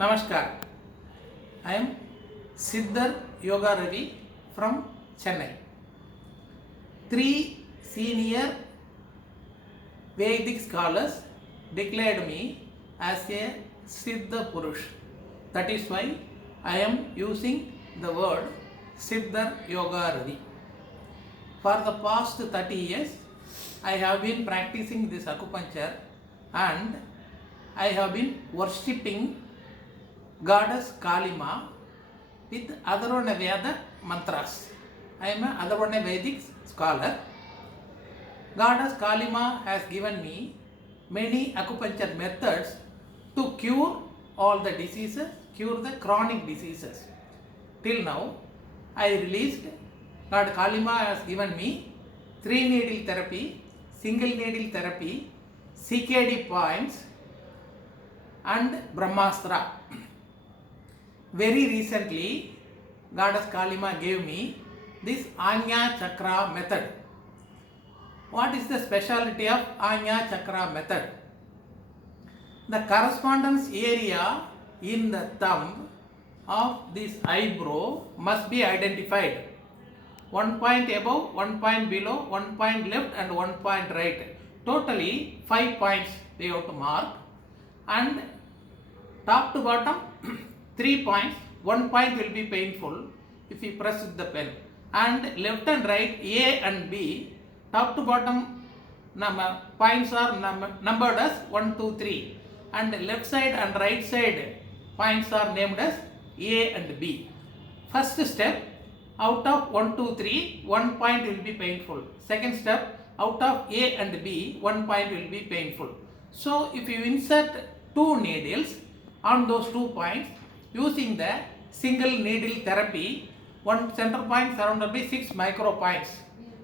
Namaskar. I am Siddhar Yoga Ravi from Chennai. Three senior Vedic scholars declared me as a Siddha Purush. That is why I am using the word Siddhar Yoga Ravi. For the past 30 years, I have been practicing this acupuncture and I have been worshipping goddess Kalima with Atharvana Veda mantras. I am an Atharvana Vedic scholar. Goddess Kalima has given me many acupuncture methods to cure all the diseases, cure the chronic diseases. Till now, I released, God Kalima has given me 3 needle therapy, single needle therapy, CKD points and Brahmastra. Very recently, Goddess Kalima gave me this Anya Chakra method. What is the speciality of Anya Chakra method? The correspondence area in the thumb of this eyebrow must be identified. 1 point above, 1 point below, 1 point left and 1 point right. Totally 5 points we have to mark, and top to bottom 3 points. 1 point will be painful if you press with the pen, and left and right A and B, top to bottom points are numbered as 1, 2, 3, and left side and right side points are named as A and B. First step, out of 1, 2, 3, 1 point will be painful. Second step, out of A and B, 1 point will be painful. So if you insert 2 needles on those 2 points using the single needle therapy, one center point surrounded by 6 micro points,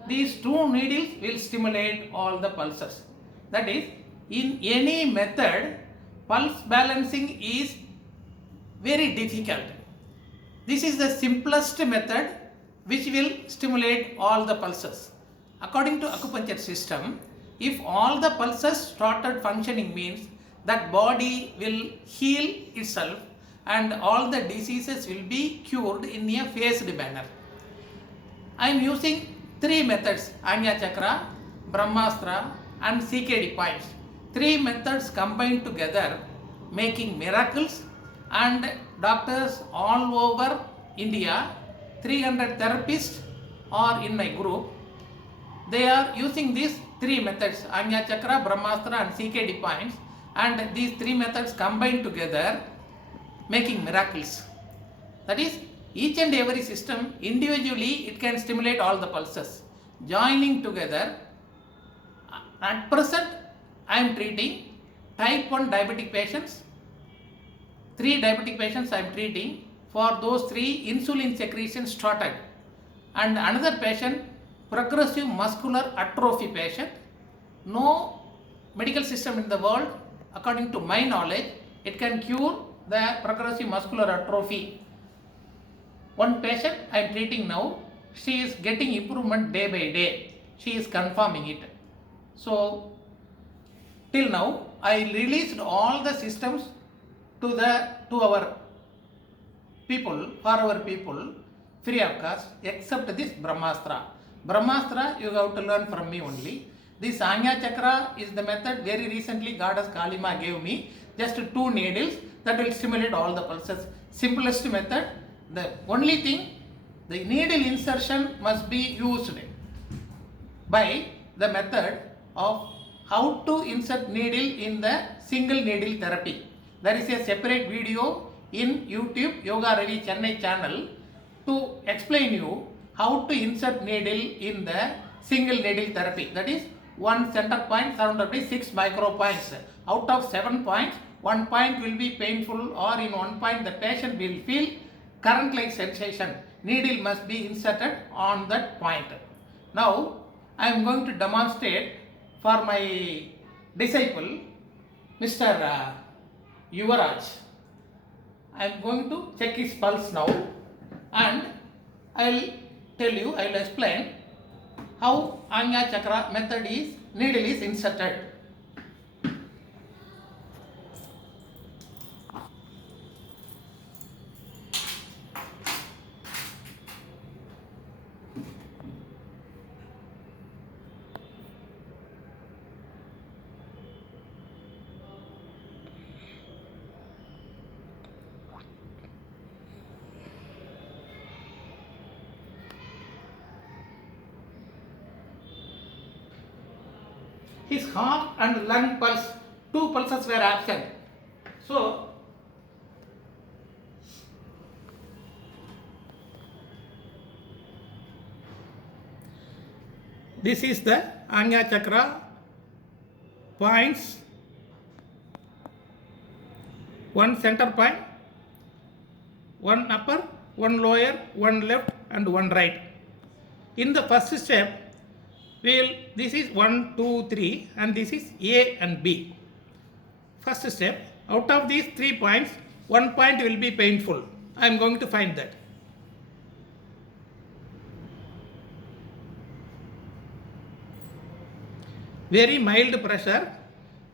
these 2 needles will stimulate all the pulses. That is, in any method, pulse balancing is very difficult. This is the simplest method which will stimulate all the pulses. According to acupuncture system, if all the pulses started functioning, means that body will heal itself and all the diseases will be cured in a phased manner. I am using 3 methods: Anya Chakra, Brahmastra and CKD points. 3 methods combined together making miracles, and doctors all over India, 300 therapists are in my group. They are using these 3 methods: Anya Chakra, Brahmastra and CKD points, and these 3 methods combined together making miracles. That is, each and every system individually it can stimulate all the pulses. Joining together, at present I am treating type 1 diabetic patients. 3 diabetic patients I am treating. For those 3, insulin secretion started, and another patient, progressive muscular atrophy patient. No medical system in the world, according to my knowledge, it can cure the progressive muscular atrophy. One patient I am treating now, she is getting improvement day by day. She is confirming it. So till now I released all the systems to our people, for our people, free of cost, except this Brahmastra. Brahmastra you have to learn from me only. This Anya Chakra is the method very recently Goddess Kalima gave me. Just 2 needles that will stimulate all the pulses. Simplest method. The only thing, the needle insertion must be used by the method of how to insert needle in the single needle therapy. There is a separate video in YouTube Yoga Ravi Chennai channel to explain you how to insert needle in the single needle therapy. That is, 1 center point surrounded by 6 micro points. Out of 7 points, 1 point will be painful, or in 1 point the patient will feel current like sensation. Needle must be inserted on that point. Now I am going to demonstrate for my disciple Mr. Yuvaraj. I am going to check his pulse now, and I will explain how Anya Chakra method is, needle is inserted. his heart and lung pulse, two pulses were absent. So, this is the Ajna Chakra points, one center point, one upper, one lower, one left and one right. In the first step, this is 1, 2, 3 and this is A and B. First step, out of these 3 points, 1 point will be painful. I am going to find that. Very mild pressure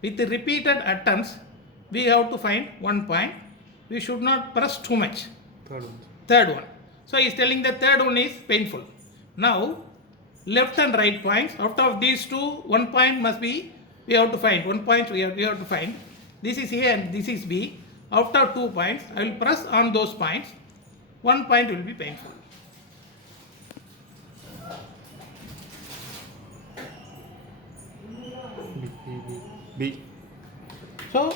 with repeated attempts, we have to find 1 point. We should not press too much. Third one. So he is telling the third one is painful. Now left and right points, out of these two, 1 point must be, we have to find 1 point. We have to find. This is A and this is B. Out of 2 points, I will press on those points. 1 point will be painful. B. So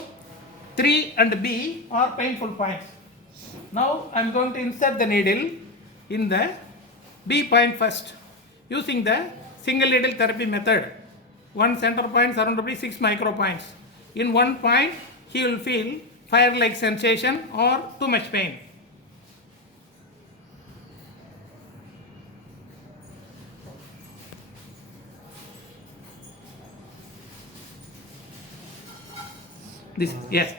3 and B are painful points. Now I am going to insert the needle in the B point first using the single needle therapy method. One center point surrounded by 6 micropoints. In 1 point he will feel fire-like sensation or too much pain. This, yes,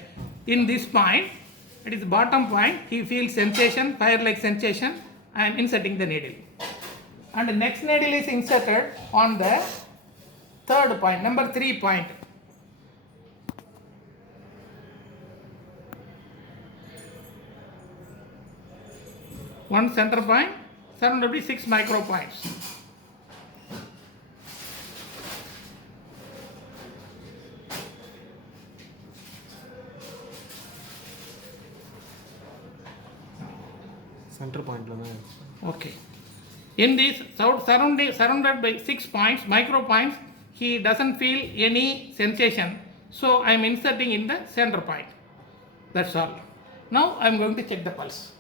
in this point, it is bottom point, he feels sensation, fire-like sensation. I am inserting the needle. And the next needle is inserted on the third point, number 3 point. One center point, surrounded by 6 micropoints. Center point. Okay. In this surrounded by 6 points, micropoints, he doesn't feel any sensation. So I am inserting in the center point. That's all. Now I am going to check the pulse.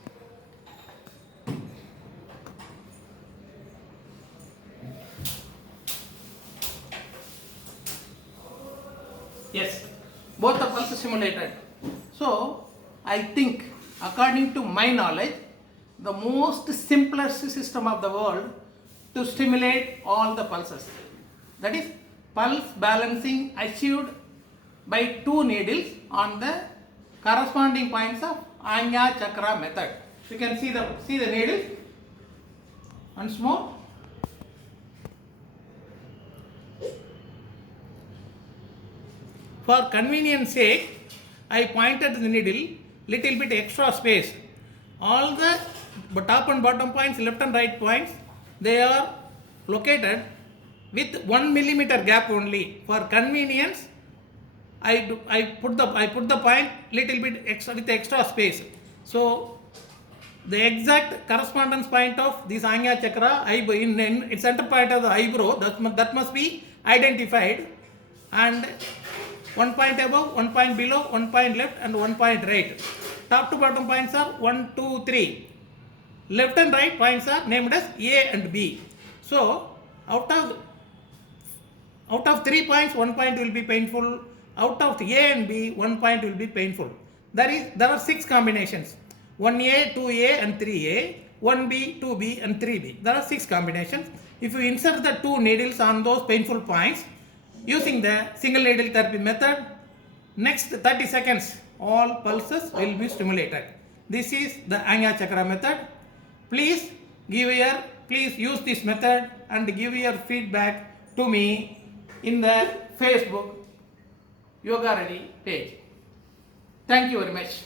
Yes, both the pulses simulated. So I think, according to my knowledge, the most simplest system of the world to stimulate all the pulses. That is pulse balancing achieved by 2 needles on the corresponding points of Ajna Chakra method. You can see the needles once more. For convenience sake, I pointed the needle little bit extra space. All the top and bottom points, left and right points, they are located with 1 millimeter gap only. For convenience, I put the point little bit extra with extra space. So the exact correspondence point of this Ajna Chakra in center point of the eyebrow, that must be identified, and 1 point above, 1 point below, 1 point left and 1 point right. Top to bottom points are 1, 2, 3. Left and right points are named as A and B. So out of 3 points, 1 point will be painful. Out of A and B, 1 point will be painful. There are 6 combinations: 1A, 2A and 3A, 1B, 2B and 3B. There are 6 combinations. If you insert the 2 needles on those painful points using the single needle therapy method, next 30 seconds all pulses will be stimulated. This is the Ajna Chakra method. Please use this method and give your feedback to me in the Facebook Yoga Ready page. Thank you very much.